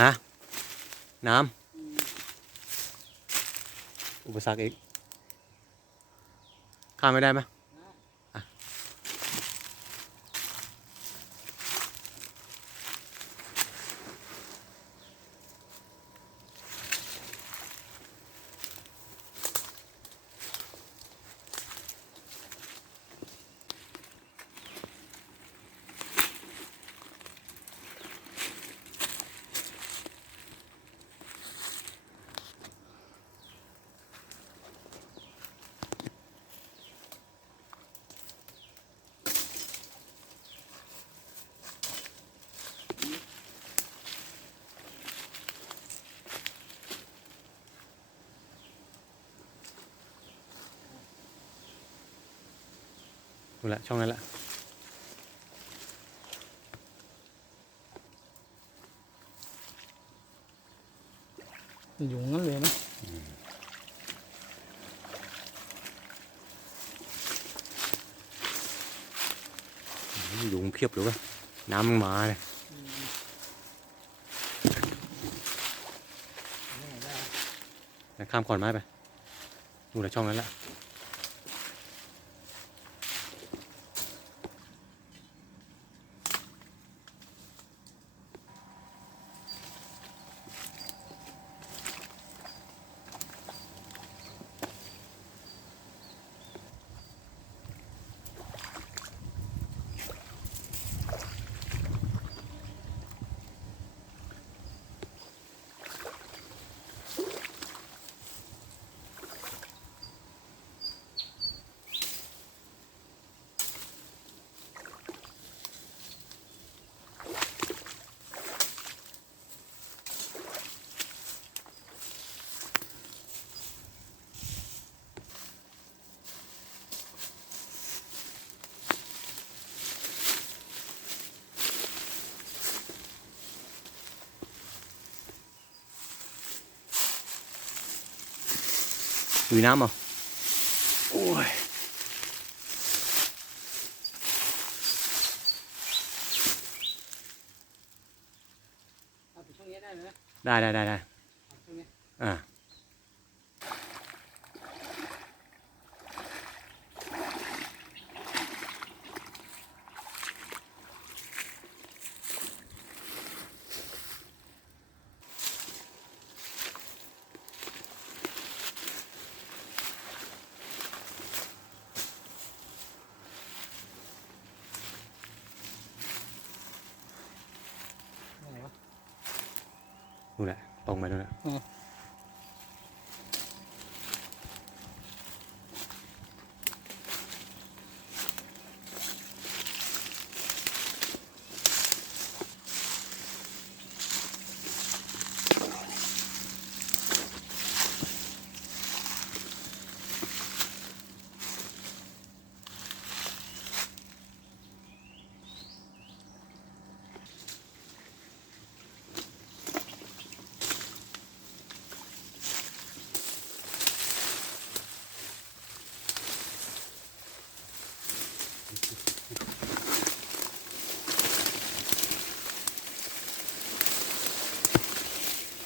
ฮะ น้ำ อุปสรรคอีก ข้ามไม่ได้ไหม ดูละช่องนั้นละอยู่งั้นเลยนะยุงเพียบเลยเวะน้ำมันมาเลยนะข้ามขอนไม้ไปดูแต่ช่องนั้นแหละ ดูน้ำเหรอโอ้ยเอาไปช่องนี้ได้ไหมนะได้ได้ได้ได้เอาช่องนี้ อ่า ไหนวะ ดูแหละ ตรงไปด้วย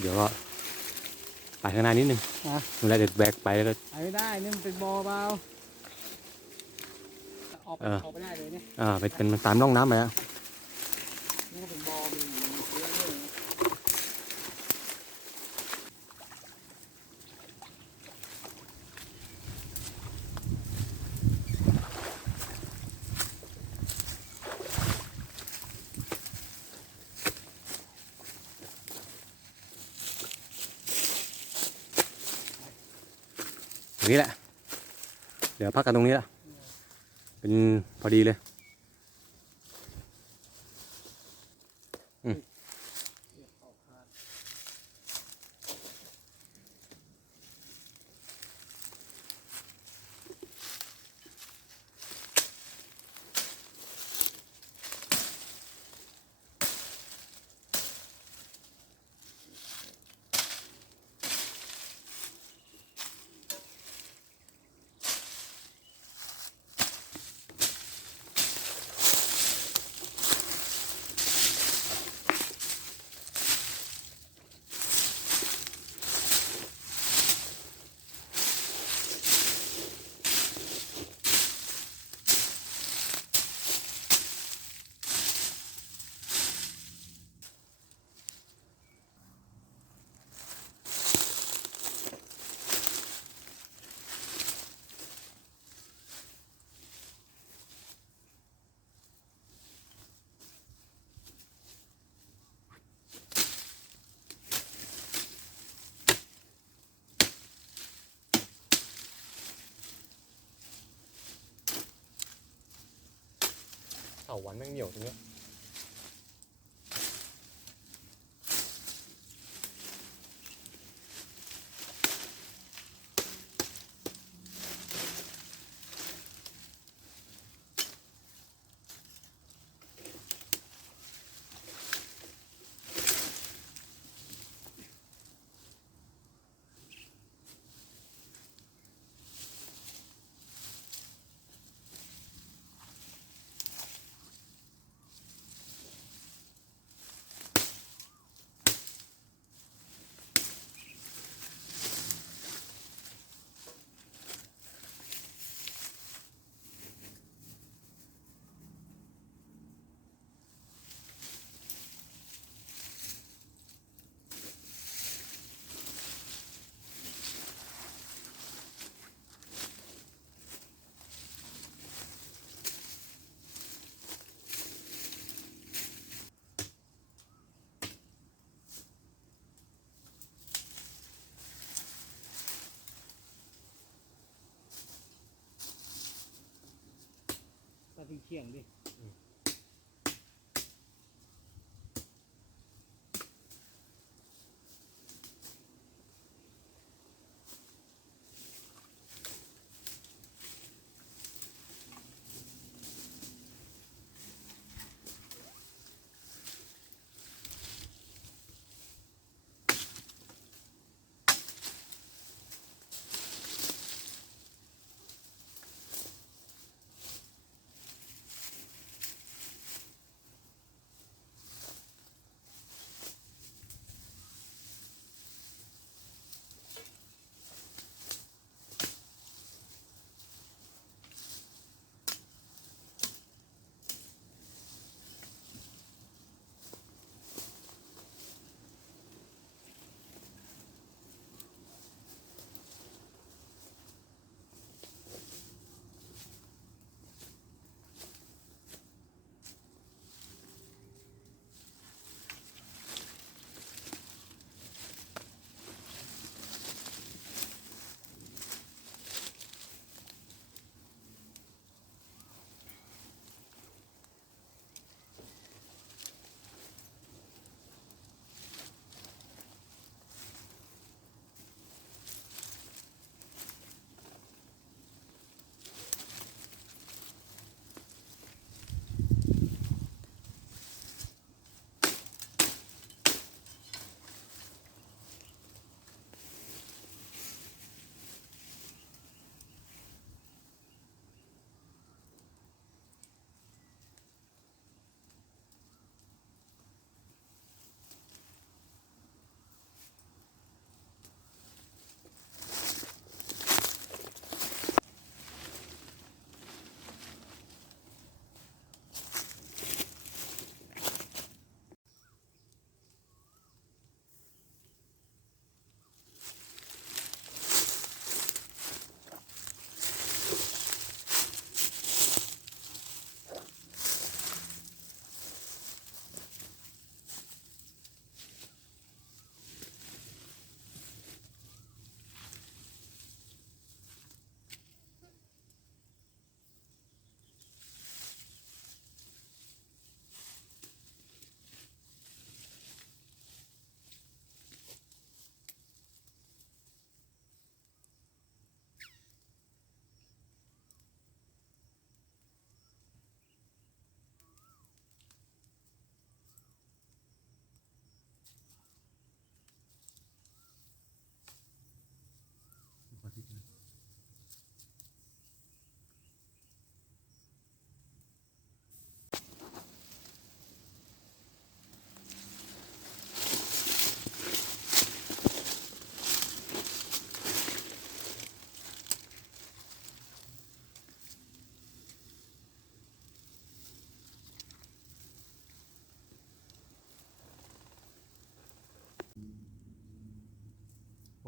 เดี๋ยวก็ไปข้างหน้านิดนึงอะดูแลเด็ดแบกไปแล้วก็ ไปไม่ได้นี่มันเป็นบอเปล่าออกเออ ออกไปได้เลยเนี่ยอ่าเป็นเป็นตามร่องน้ำไปอะ นี่ก็เป็นบอมีมีเชื้อด้วยนะ ตรงนี้แหละ เดี๋ยวพักกันตรงนี้ละเป็นพอดีเลยาวันแม่งเหนียวตรงเนี้ย เขียงดิ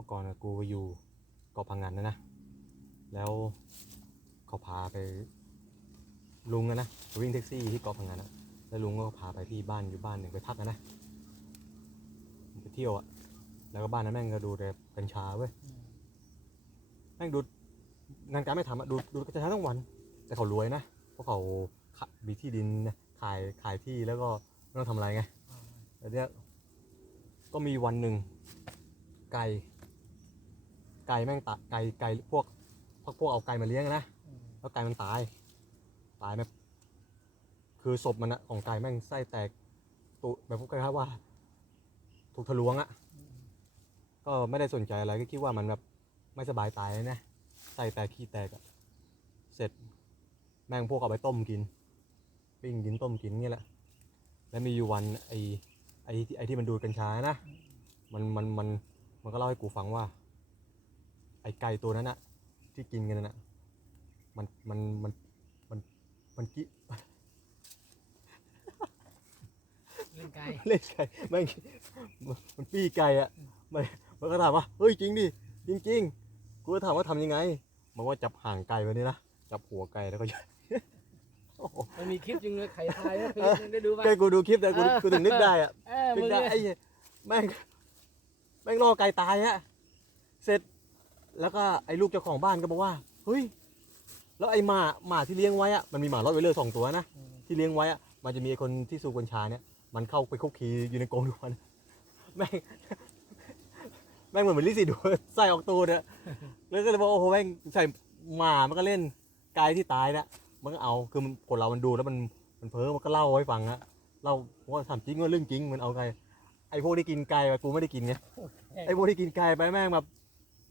อก่อนกูไปอยู่เกาะพังงานนะนะ แล้วเขาพาไปลุงอะนะวิ่งแท็กซี่ที่เกาะพังงานอะแล้วลุงก็พาไปที่บ้านอยู่บ้านหนึ่งไปพักอะนะไปเที่ยวอะแล้วก็บ้านนั้นแม่งก็ดูแต่กัญชาเว้ยแม่งดูงานการไม่ทำอะดูดูกัญชาทั้งวัน แต่เขารวยนะเพราะเขาขมีที่ดินขายขายที่แล้วก็ไม่ต้องทำอะไรไงแล้วเนี้ยก็มีวันหนึ่งไก่ ไก่แม่งตายไก่ไก่พวกพวกพวกเอาไก่มาเลี้ยงนะแล้วไก่มันตาย ตายแบบคือศพมันอะของไก่แม่งไส้แตกตุแบบพวกคล้ายๆว่า ถูกทะลวงอะก็ไม่ได้สนใจอะไรก็คิดว่ามันแบบไม่สบายตายนะไส้แตกขี้แตกอะเสร็จแม่งพวกเอาไปต้มกินปิ้งกินต้มกินเงี้ยแหละ แล้วมีอยู่วันไอ้ไอ้ที่ไอ้ที่มันดูดกัญชานะมันมันมันมันก็เล่าให้กูฟังว่าไอ้ไก่ตัวนั้นอะที่กินกันนั่นอะมันมันมันมันมันกิเล่นไกลเล่นไก่แม่งมันมันปี้ไก่อะมันมันก็ถามว่าเฮ้ยจริงดิจริงจริงๆกูก็ถามว่าทำยังไงมันว่าจับห่างไก่ไว้นี่นะจับหัวไก่แล้วก็โอ้โหมันมีคลิปจริงเลยไข่ทายนะเคยได้ดูป่ะแกกูดูคลิปแต่กูเออกูถึงนึกได้อะเออนึมึกงได้เนี่ยไอ้เหี้ยแม่งแม่งล่อไก่ตายอะเสร็จ แล้วก็ไอ้ลูกเจ้าของบ้านก็บอกว่า เฮ้ย แล้วไอ้หมาหมาที่เลี้ยงไว้อะมันมีหมาลอดไวเลอร์สองตัวนะ ที่เลี้ยงไว้อะมันจะมีไอ้คนที่สูบกัญชาเนี่ย มันเข้าไปคุกคีอยู่ในกรงทุกวันแม่งแม่งเหมือนเป็นลิซิดูใส่ออกตัวเนี่ยแล้วก็เลยบอกโอ้โหแม่งใส่หมามันก็เล่นกายที่ตายนะมันก็เอาคือมันคนเรามันดูแล้วมันมันเพ้อมันก็เล่าให้ฟังอะเล่าว่าถามจริงว่าเรื่องจริงมันเอาไงไอ้พวกที่กินไก่ไปกูไม่ได้กินไงไอ้พวกที่กินไก่ไปแม่งแบบ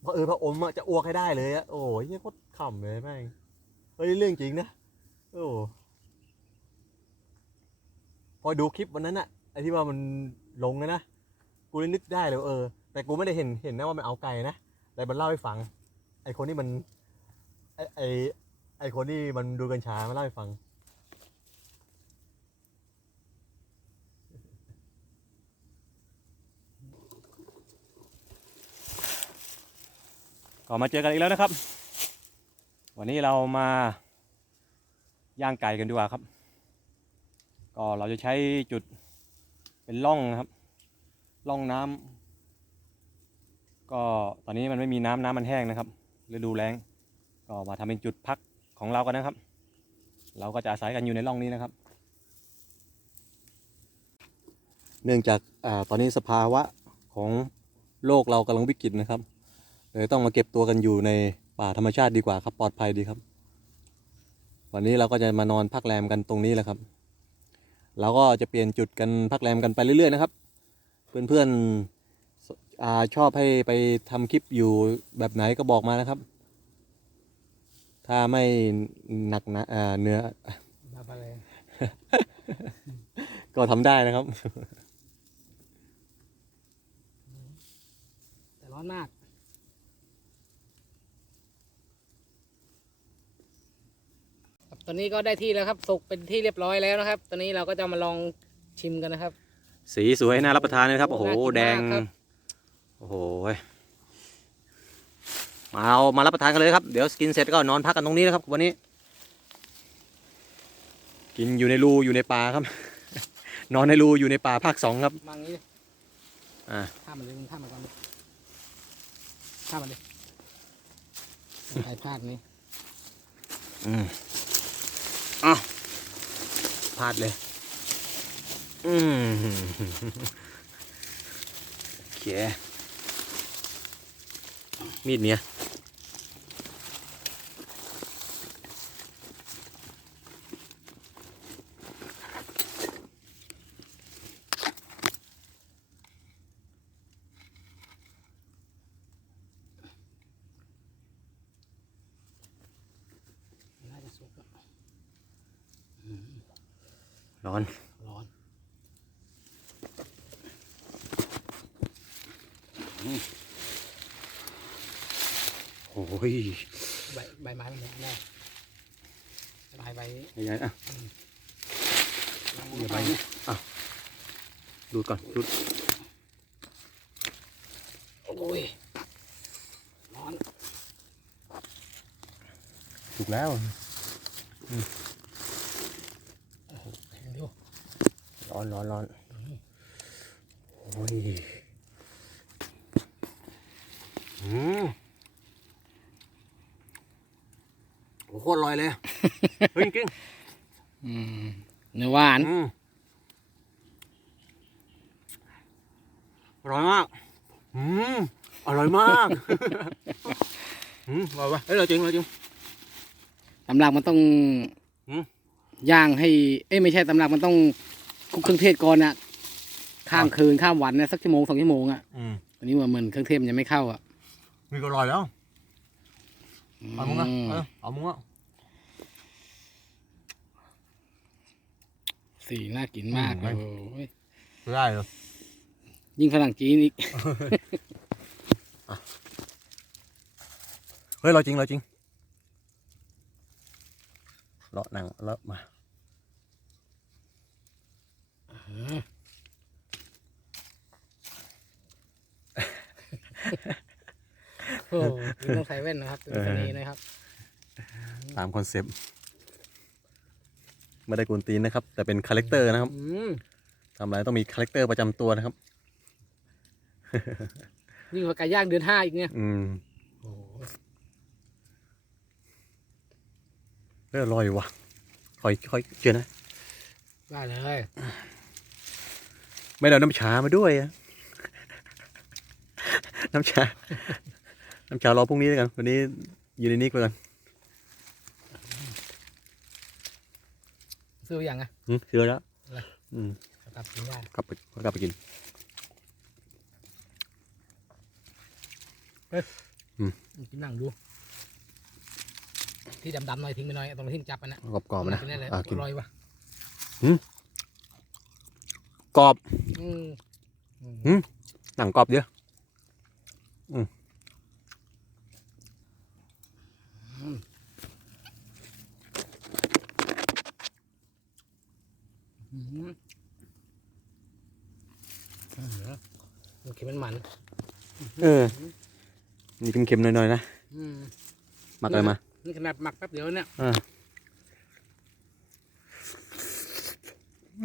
พอเออพระอมอะจะอ้วกให้ได้เลยอะโอ้ยเหี้ยโคตรขำเลยแม่งเฮ้ยเรื่องจริงนะโอ้พอดูคลิปวันนั้นอะไอที่ว่ามันลงนะนะกูเลยนึกได้เลยเออ แต่กูไม่ได้เห็นเห็นนะว่ามันเอาไก่นะแต่มันเล่าให้ฟัง ไอคนที่มันไอไอไอคนที่มันดูกัญชามันเล่าให้ฟัง ก็มาเจอกันอีกแล้วนะครับ วันนี้เรามาย่างไก่กันดีกว่าครับ ก็เราจะใช้จุดเป็นร่องนะครับร่องน้ำก็ตอนนี้มันไม่มีน้ำน้ำมันแห้งนะครับฤดูแล้งก็มาทำเป็นจุดพักของเรากันนะครับ เราก็จะอาศัยกันอยู่ในร่องนี้นะครับ เนื่องจากอาตอนนี้สภาวะของโลกเรากำลังวิกฤตนะครับ เลยต้องมาเก็บตัวกันอยู่ในป่าธรรมชาติดีกว่าครับปลอดภัยดีครับ วันนี้เราก็จะมานอนพักแรมกันตรงนี้แหละครับ เราก็จะเปลี่ยนจุดกันพักแรมกันไปเรื่อยๆนะครับ เพื่อนๆอชอบให้ไปทำคลิปอยู่แบบไหนก็บอกมานะครับ ถ้าไม่หนักนะเนื้อก็ทำได้นะครับ แต่ร้อนมาก ครับ ตอนนี้ก็ได้ที่แล้วครับสุกเป็นที่เรียบร้อยแล้วนะครับ ตอนนี้เราก็จะมาลองชิมกันนะครับ สีสวยน่ารับประทานเลยครับ โอ้โหน่ากินมากแดงครับโอ้โห มาเอามารับประทานกันเลยครับ เดี๋ยวกินเสร็จก็นอนพักกันตรงนี้นะครับวันนี้ กินอยู่ในรูอยู่ในป่าครับ นอนในรูอยู่ในป่าภาคสองครับมังนี้อ่าข้ามมันเลยมึงข้ามมันก่อนดิข้ามมันดิถ่ายพลาดนี้อืม อ้าวพลาดเลย อืมโอเคมีดเนี้ย น่าจะสุกแล้ว ร้อน ร้อน โอ้ย ใบใบ ไม้มันแน่ใบใบใหญ่ๆอะอย่าไปนะอะดูดก่อนดูดโอ้ยร้อนถูกแล้วดูร้อนร้อนร้อนโอ้ยอืมโอ้โหโคตรอร่อย เลยเฮ้ยจริงๆอืมเนื้อหวานอืมอร่อยมาก อืมอร่อยมากอืมอร่อยปะเอ้ยเราจริงเราจริง ตำลักมันต้องหืม ย่างให้ เอ้ยไม่ใช่ตำลักมันต้องคลุกเครื่องเทศก่อนอะข้ามคืนข้ามวันนะสักชั่วโมงสองชั่วโมงอะอืมอันนี้ว่าเหมือนเครื่องเทศมันยังไม่เข้าอะมีก็อร่อยแล้วเอามึงอะอืม เออเอามึงอะ สีน่ากินมากอืม โอ้ยได้เลยยิ่งฝรั่งจีนอีก เฮ้ยเราจริงเราจริงเลาะหนังเลาะมาโอ้ยต้องใส่แว่นนะครับเป็นสนีนะครับ ตามคอนเซปต์ ไม่ได้กวนตีนนะครับ แต่เป็นคาแรคเตอร์นะครับอืมทำอะไรต้องมีคาแรคเตอร์ประจำตัวนะครับยิ่งกว่าไก่ย่างเดือนห้าอีกเนี่ยอืมโอ้ยเฮ้ยอร่อยว่ะคอยคอยเจอนะได้เลย ไม่ได้เอาน้ำชามาด้วยอะน้ำชา น้ำชารอพรุ่งนี้แล้วกัน วันนี้อยู่ในนี้ก่อน ซื้อไปยังอะอืมเชื่อแล้วอะไรอืมตัดกินได้กลับไปกลับไปกินกินนั่งดูที่ดำๆหน่อยทิ้งไปหน่อยตรงที่จับมันนะกรอบๆนะกินได้เลยอะกินอร่อยว่ะกรอบอืมอืมหนังกรอบเยอะอืม มมันเค็มมันมันเออ นี่เค็มๆหน่อยๆนะอืมหมักอะไรมา นี่ขนาดหมักแป๊บเดียวเนี่ยอ่า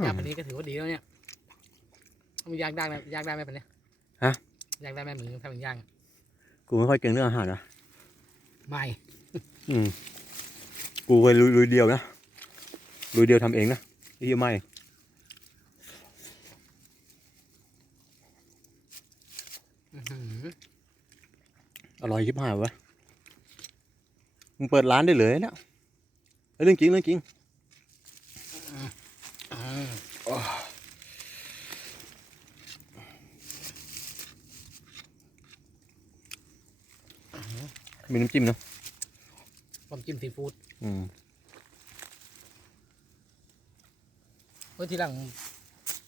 ย่างแบบนี้ก็ถือว่าดีแล้วเนี่ยมันย่างได้ไหมย่างได้ไหมแบบนี้ฮะย่างได้ไหมเหมือนทำเป็นย่างอะกูไม่ค่อยเก่งเรื่องอาหารนะไม่อืมกูเคยลุยลุยเดียวนะลุยเดียวทำเองนะที่ไม่ อื้อหือ อร่อยชิบหายวะมึงเปิดร้านได้เลยเนี่ยเอ้ยเรื่องจริงเรื่องจริงอ่ามีน้ำจิ้มเนอะความจิ้มซีฟู้ดอืมเฮ้ยทีหลัง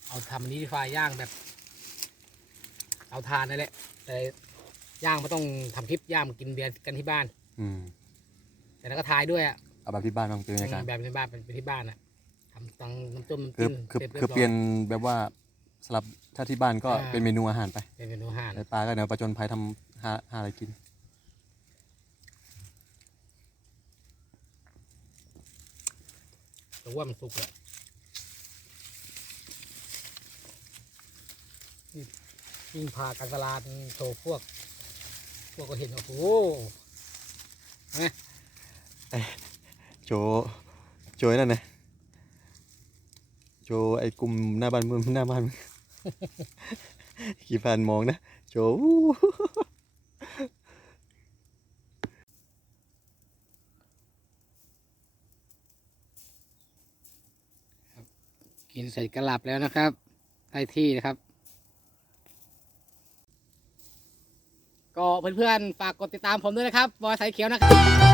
เอาทำอันนี้ดีฟ้าย่างแบบ เอาทานนั่นแหละแต่ ย่างไม่ต้องทำคลิปย่างมากินเบียร์กันที่บ้าน อืมแต่แล้วก็ทายด้วยอะเอาแบบที่บ้านบ้างเป็นบรรยากาศแบบที่บ้านเป็นที่บ้านอะทำตังน้ำต้มน้ำคือจิ้มคือสร็จคือรีบร้เปลี่ยนแบบว่าสลับถ้าที่บ้านก็อ่าเป็นเมนูอาหารไปเป็นเมนูอาหารในปลาก็เดี๋ยวประจนภัยทำหาหาอะไรกิน แต่ว่ามันสุกแล้วนี่ยิ่งพาการตลาดโชว์พวก พวกก็เห็นว่าโอ้โหโจ โจนั่นนะโจไอ้กลุ่มหน้าบ้านมึงหน้าบ้านมึงขี่ผ่านมองนะ โจกินเสร็จก็หลับแล้วนะครับ ได้ที่นะครับ ก็ เพื่อนๆ ฝากกดติดตามผมด้วยนะครับบอยสายเขียวนะครับ